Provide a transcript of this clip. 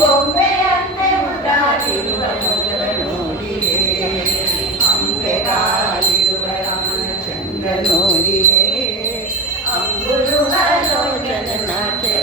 ಗೊಂಬೆಯನ್ನೇ ಉಡಾಡಿರುವ ನೋಡಿದೆ ಅಂಬೆಗಾಲಿರುವ ಚಂದ್ರ ನೋಡಿದೆ ಅಂಗುಳು ಹಲೋ ಜನನಾಚೆ